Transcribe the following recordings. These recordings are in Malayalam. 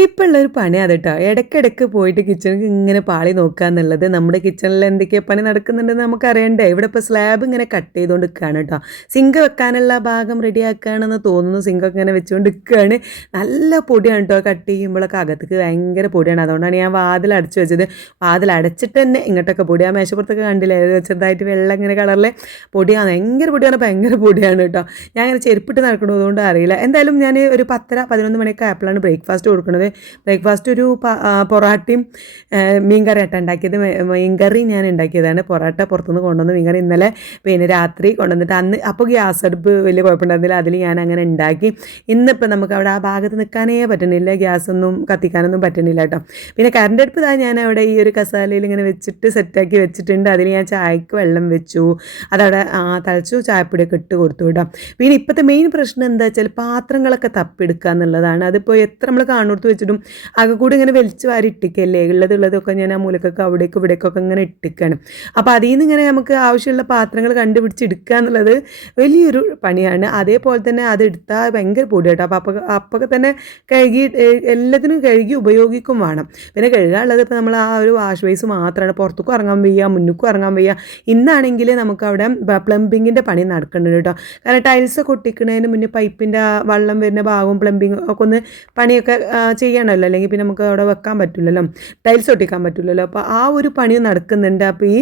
ഇപ്പോൾ ഉള്ളൊരു പണിയാണ് കേട്ടോ. ഇടയ്ക്കിടയ്ക്ക് പോയിട്ട് കിച്ചണിൽ ഇങ്ങനെ പാളി നോക്കുക എന്നുള്ളത്. നമ്മുടെ കിച്ചണിൽ എന്തൊക്കെയാണ് പണി നടക്കുന്നുണ്ടെന്ന് നമുക്കറിയണ്ടേ. ഇവിടെ ഇപ്പോൾ സ്ലാബ് ഇങ്ങനെ കട്ട് ചെയ്തുകൊണ്ട് നിൽക്കുകയാണ് കേട്ടോ. സിങ്ക് വെക്കാനുള്ള ഭാഗം റെഡിയാക്കുകയാണെന്ന് തോന്നുന്നു. സിങ്കൊക്കെ ഇങ്ങനെ വെച്ചുകൊണ്ട് നിൽക്കുകയാണ്. നല്ല പൊടിയാണ് കേട്ടോ. കട്ട് ചെയ്യുമ്പോഴൊക്കെ അകത്തേക്ക് ഭയങ്കര പൊടിയാണ്. അതുകൊണ്ടാണ് ഞാൻ വാതിൽ അടച്ചു വെച്ചത്. വാതിൽ അടച്ചിട്ട് തന്നെ ഇങ്ങോട്ടൊക്കെ പൊടി. ആ മേശപ്പുറത്തൊക്കെ കണ്ടില്ലേ, ചെറുതായിട്ട് വെള്ളം ഇങ്ങനെ കളറിലെ പൊടിയാണ്. ഭയങ്കര പൊടിയാണ്, ഭയങ്കര പൊടിയാണ് കേട്ടോ. ഞാൻ അങ്ങനെ ചെരുപ്പിട്ട് നടക്കണതുകൊണ്ട് അറിയില്ല. എന്തായാലും ഞാൻ ഒരു 10-11 മണിയൊക്കെ ആയപ്പോഴാണ് ബ്രേക്ക്ഫാസ്റ്റ് കൊടുക്കുന്നത്. ബ്രേക്ക്ഫാസ്റ്റ് ഒരു പൊറാട്ടയും മീൻകറി ആട്ട ഉണ്ടാക്കിയത്. മീൻകറി ഞാൻ ഉണ്ടാക്കിയതാണ്. പൊറാട്ട പുറത്തുനിന്ന് കൊണ്ടുവന്ന് മീൻകറി ഇന്നലെ പിന്നെ രാത്രി കൊണ്ടുവന്നിട്ട് അന്ന് അപ്പോൾ ഗ്യാസ് അടുപ്പ് വലിയ കുഴപ്പമുണ്ടായിരുന്നില്ല. അതിൽ ഞാൻ അങ്ങനെ ഉണ്ടാക്കി. ഇന്നിപ്പോൾ നമുക്ക് അവിടെ ആ ഭാഗത്ത് നിൽക്കാനേ പറ്റുന്നില്ല, ഗ്യാസൊന്നും കത്തിക്കാനൊന്നും പറ്റുന്നില്ല കേട്ടോ. പിന്നെ കറണ്ട് അടുപ്പ് ഞാൻ അവിടെ ഈ ഒരു കസാലയിൽ ഇങ്ങനെ വെച്ചിട്ട് സെറ്റാക്കി വെച്ചിട്ടുണ്ട്. അതിൽ ഞാൻ ചായക്ക് വെള്ളം വെച്ചു, അതവിടെ തളിച്ചു, ചായപ്പൊടിയൊക്കെ ഇട്ട് കൊടുത്തു കേട്ടോ. പിന്നെ ഇപ്പോഴത്തെ മെയിൻ പ്രശ്നം എന്താ വെച്ചാൽ പാത്രങ്ങളൊക്കെ തപ്പിയെടുക്കുക എന്നുള്ളതാണ്. അതിപ്പോൾ എത്ര നമ്മൾ കാണുകൊടുത്ത് വെച്ചിട്ടും ആകെ കൂടി ഇങ്ങനെ വലിച്ചു വാരി ഇട്ടിക്കല്ലേ. ഉള്ളതൊക്കെ ഞാൻ ആ മൂലക്കൊക്കെ അവിടേക്കും ഇവിടേക്കൊക്കെ ഇങ്ങനെ ഇട്ടിക്കാണ്. അപ്പോൾ അതിൽ നിന്ന് ഇങ്ങനെ നമുക്ക് ആവശ്യമുള്ള പാത്രങ്ങൾ കണ്ടുപിടിച്ചെടുക്കുക എന്നുള്ളത് വലിയൊരു പണിയാണ്. അതേപോലെ തന്നെ അത് എടുത്താൽ ഭയങ്കര പൊടി കേട്ടോ. അപ്പോൾ തന്നെ കഴുകി എല്ലാത്തിനും കഴുകി ഉപയോഗിക്കും വേണം. പിന്നെ കഴുകാനുള്ളത് ഇപ്പോൾ നമ്മൾ ആ ഒരു വാഷ് ബേസ് മാത്രമാണ്. പുറത്തേക്കും ഇറങ്ങാൻ വയ്യ, മുന്നിക്കും ഇറങ്ങാൻ വയ്യ. ഇന്നാണെങ്കിൽ നമുക്ക് അവിടെ പ്ലംബിങ്ങിൻ്റെ പണി നടക്കുന്നുണ്ട് കേട്ടോ. കാരണം ടൈൽസ് ഒട്ടിക്കുന്നതിന് മുന്നേ പൈപ്പിൻ്റെ വെള്ളം വരുന്ന ഭാഗവും പ്ലംബിങ് ഒക്കെ ഒന്ന് പണിയൊക്കെ ചെയ്യണമല്ലോ. അല്ലെങ്കിൽ പിന്നെ നമുക്ക് അവിടെ വെക്കാൻ പറ്റില്ലല്ലോ, ടൈൽസ് ഒട്ടിക്കാൻ പറ്റില്ലല്ലോ. അപ്പോൾ ആ ഒരു പണി നടക്കുന്നുണ്ട്. അപ്പോൾ ഈ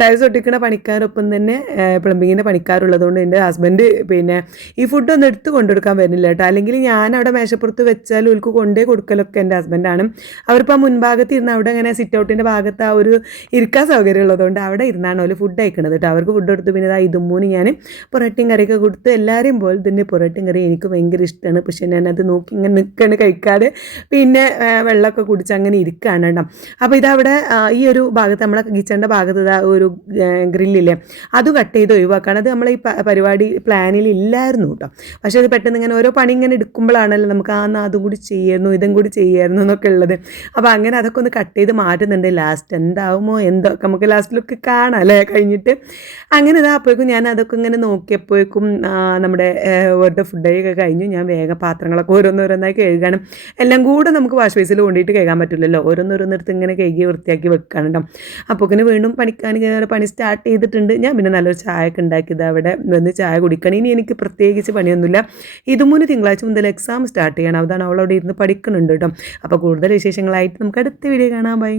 ടൈൽസ് ഒട്ടിക്കുന്ന പണിക്കാരൊപ്പം തന്നെ പ്ലംബിങ്ങിൻ്റെ പണിക്കാരുള്ളതുകൊണ്ട് എൻ്റെ ഹസ്ബൻഡ് പിന്നെ ഈ ഫുഡൊന്നും എടുത്ത് കൊണ്ടുകൊടുക്കാൻ വരുന്നില്ല കേട്ടോ. അല്ലെങ്കിൽ ഞാൻ അവിടെ മേശപ്പുറത്ത് വെച്ചാൽ ഓൾക്ക് കൊണ്ടേ കൊടുക്കലൊക്കെ എൻ്റെ ഹസ്ബൻഡാണ്. അവരിപ്പോൾ ആ മുൻഭാഗത്ത് ഇരുന്ന് അവിടെ അങ്ങനെ സിറ്റ് ഔട്ടിൻ്റെ ഭാഗത്ത് ആ ഒരു ഇരിക്കാൻ സൗകര്യം ഉള്ളതുകൊണ്ട് അവിടെ ഇരുന്നാണ് അവർ ഫുഡ് കഴിക്കണത് കേട്ടോ. അവർക്ക് ഫുഡ് കൊടുത്ത് പിന്നെ ഇതുമൂന്ന് ഞാൻ പൊറോട്ടയും കറിയൊക്കെ കൊടുത്ത് എല്ലാവരെയും പോലെ തന്നെ പൊറോട്ടയും കറി എനിക്ക് ഭയങ്കര ഇഷ്ടമാണ്. പക്ഷേ ഞാനത് നോക്കി ഇങ്ങനെ നിൽക്കുകയാണ് കഴിക്കാതെ. പിന്നെ വെള്ളമൊക്കെ കുടിച്ച് അങ്ങനെ ഇരിക്കുകയാണ് കേട്ടോ. അപ്പോൾ ഇതവിടെ ഈ ഒരു ഭാഗത്ത് നമ്മളെ കിച്ചണിൻ്റെ ഭാഗത്ത് ഒരു ഗ്രില്ലില്ലേ, അത് കട്ട് ചെയ്ത് ഒഴിവാക്കുകയാണ്. അത് നമ്മളെ ഈ പരിപാടി പ്ലാനിൽ ഇല്ലായിരുന്നു കേട്ടോ. പക്ഷേ അത് പെട്ടെന്ന് ഇങ്ങനെ ഓരോ പണി ഇങ്ങനെ എടുക്കുമ്പോഴാണല്ലോ നമുക്ക് അതും കൂടി ചെയ്യായിരുന്നു ഇതും കൂടി ചെയ്യായിരുന്നു എന്നൊക്കെ ഉള്ളത്. അപ്പോൾ അങ്ങനെ അതൊക്കെ ഒന്ന് കട്ട് ചെയ്ത് മാറ്റുന്നുണ്ട്. ലാസ്റ്റ് എന്താവുമോ എന്തോ നമുക്ക് ലാസ്റ്റിലൊക്കെ കാണാം അല്ലേ കഴിഞ്ഞിട്ട്. അങ്ങനെ അപ്പോഴേക്കും ഞാൻ അതൊക്കെ ഇങ്ങനെ നോക്കിയപ്പോഴേക്കും നമ്മുടെ ഓരോ ഫുഡൊക്കെ കഴിഞ്ഞു. ഞാൻ വേഗം പാത്രങ്ങളൊക്കെ ഓരോന്നോരോന്നായി കഴുകണം. എല്ലാം കൂടെ നമുക്ക് വാഷ് ബേസിൽ കൊണ്ടിട്ട് കഴുകാൻ പറ്റില്ലല്ലോ. ഓരോന്നോരോന്നിടത്ത് ഇങ്ങനെ കഴുകി വൃത്തിയാക്കി വെക്കാനുണ്ടോ. അപ്പോൾ ഇങ്ങനെ വീണ്ടും പണി സ്റ്റാർട്ട് ചെയ്തിട്ടുണ്ട്. ഞാൻ പിന്നെ നല്ലൊരു ചായയൊക്കെ ഉണ്ടാക്കിയത് അവിടെ വന്ന് ചായ കുടിക്കണം. ഇനി എനിക്ക് പ്രത്യേകിച്ച് പണിയൊന്നുമില്ല. ഇതുമൂന്ന് തിങ്കളാഴ്ച മുതൽ എക്സാം സ്റ്റാർട്ട് ചെയ്യണം. അതാണ് അവളവിടെ ഇരുന്ന് പഠിക്കുന്നുണ്ട് കേട്ടോ. അപ്പോൾ കൂടുതൽ വിശേഷങ്ങളായിട്ട് നമുക്ക് അടുത്ത വീഡിയോ കാണാം. ബൈ.